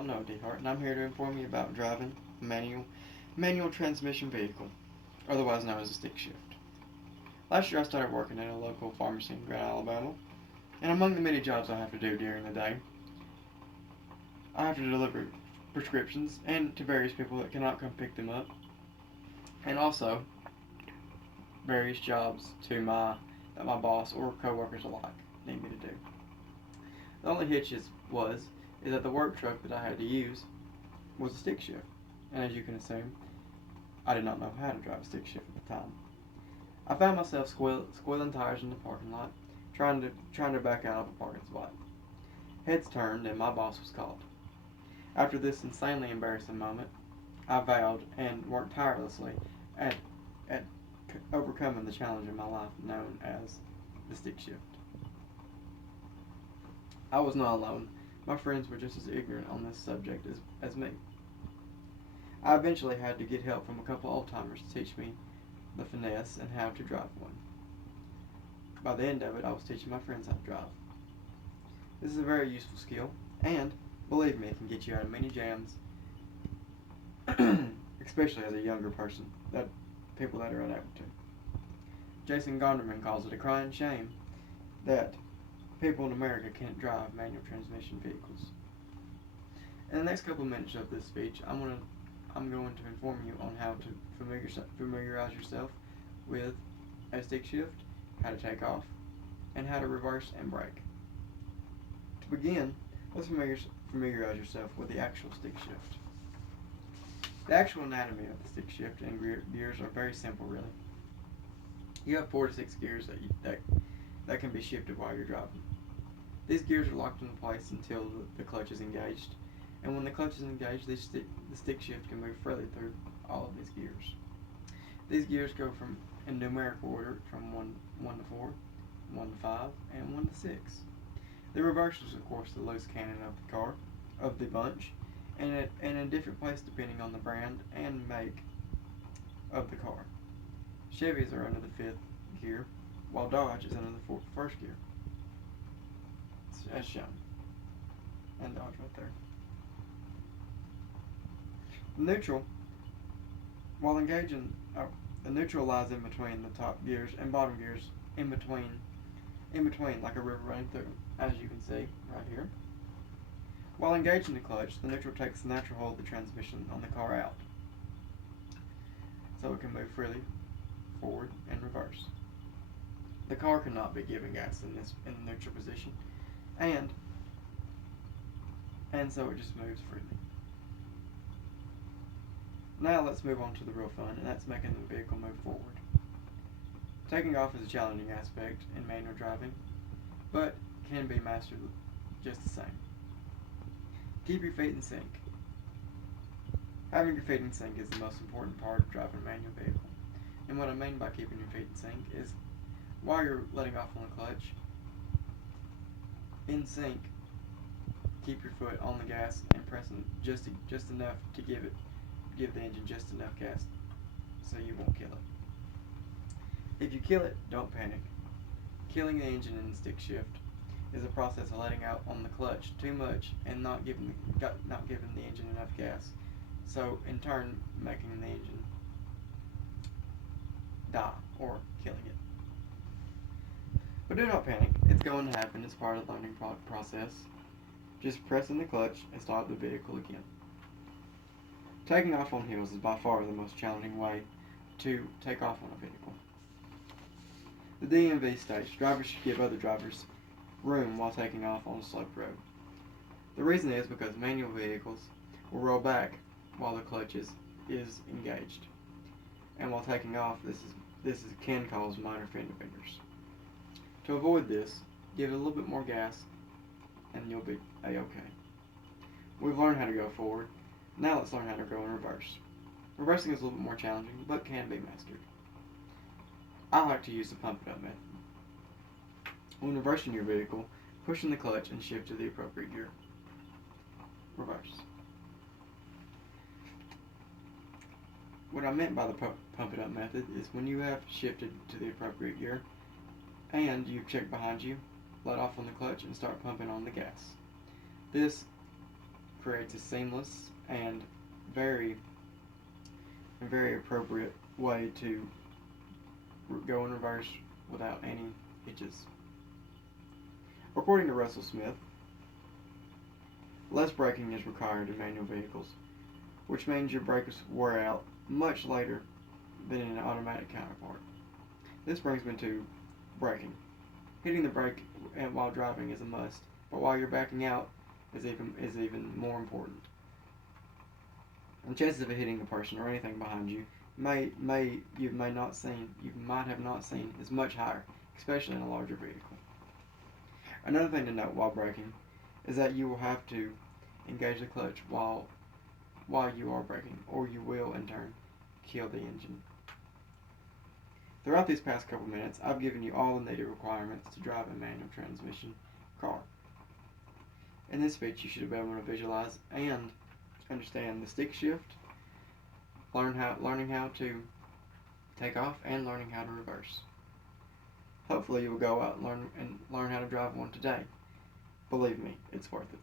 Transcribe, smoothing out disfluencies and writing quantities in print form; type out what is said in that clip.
I'm Noah DeHart, and I'm here to inform you about driving a manual transmission vehicle, otherwise known as a stick shift. Last year I started working at a local pharmacy in Grant, Alabama, and among the many jobs I have to do during the day, I have to deliver prescriptions and to various people that cannot come pick them up, and also various jobs that my boss or coworkers alike need me to do. The only hitch is that the work truck that I had to use was a stick shift, and as you can assume, I did not know how to drive a stick shift at the time. I found myself squealing tires in the parking lot, trying to back out of a parking spot. Heads turned, and my boss was called. After this insanely embarrassing moment, I vowed and worked tirelessly at at overcoming the challenge in my life known as the stick shift. I was not alone. My friends were just as ignorant on this subject as me. I eventually had to get help from a couple old timers to teach me the finesse and how to drive one. By the end of it, I was teaching my friends how to drive. This is a very useful skill, and believe me, it can get you out of many jams, especially as a younger person, that people that are unable to. Jason Gonderman calls it a crying shame that people in America can't drive manual transmission vehicles. In the next couple of minutes of this speech, I'm going to inform you on how to familiarize yourself with a stick shift, how to take off, and how to reverse and brake. To begin, let's familiarize yourself with the actual stick shift. The actual anatomy of the stick shift and gears are very simple, really. You have 4 to 6 gears that can be shifted while you're driving. These gears are locked into place until the clutch is engaged, and when the clutch is engaged, the stick shift can move freely through all of these gears. These gears go in numerical order from 1 to 4, 1 to 5, and 1 to 6. The reverse is, of course, the loose cannon of the bunch, and in a different place depending on the brand and make of the car. Chevys are under the 5th gear, while Dodge is under the first gear, as shown, and Dodge right there. Neutral, while engaging, the neutral lies in between the top gears and bottom gears, in between like a river running through, as you can see right here. While engaging the clutch, the neutral takes the natural hold of the transmission on the car out, so it can move freely forward and reverse. The car cannot be given gas in the neutral position, and so it just moves freely. Now let's move on to the real fun, and that's making the vehicle move forward. Taking off is a challenging aspect in manual driving, but can be mastered just the same. Keep your feet in sync. Having your feet in sync is the most important part of driving a manual vehicle. And what I mean by keeping your feet in sync is while you're letting off on the clutch, in sync, keep your foot on the gas and pressing just enough to give the engine just enough gas so you won't kill it. If you kill it, don't panic. Killing the engine in the stick shift is a process of letting out on the clutch too much and not giving the engine enough gas, so in turn making the engine die or killing it. But do not panic, it's going to happen. It's part of the learning process. Just press in the clutch and start the vehicle again. Taking off on hills is by far the most challenging way to take off on a vehicle. The DMV states drivers should give other drivers room while taking off on a sloped road. The reason is because manual vehicles will roll back while the clutch is engaged, and while taking off, this can cause minor fender benders. To avoid this, give it a little bit more gas, and you'll be a-okay. We've learned how to go forward. Now let's learn how to go in reverse. Reversing is a little bit more challenging, but can be mastered. I like to use the pump it up method. When reversing your vehicle, push in the clutch and shift to the appropriate gear. Reverse. What I meant by the pump it up method is when you have shifted to the appropriate gear and you check behind you, let off on the clutch and start pumping on the gas. This creates a seamless and very appropriate way to go in reverse without any hitches. According to Russell Smith, less braking is required in manual vehicles, which means your brakes wear out much later than in an automatic counterpart. This brings me to braking. Hitting the brake while driving is a must, but while you're backing out is even more important. The chances of hitting a person or anything behind you might have not seen is much higher, especially in a larger vehicle. Another thing to note while braking is that you will have to engage the clutch while you are braking, or you will in turn kill the engine. Throughout these past couple minutes, I've given you all the needed requirements to drive a manual transmission car. In this speech, you should be able to visualize and understand the stick shift, learning how to take off, and learning how to reverse. Hopefully, you will go out and learn how to drive one today. Believe me, it's worth it.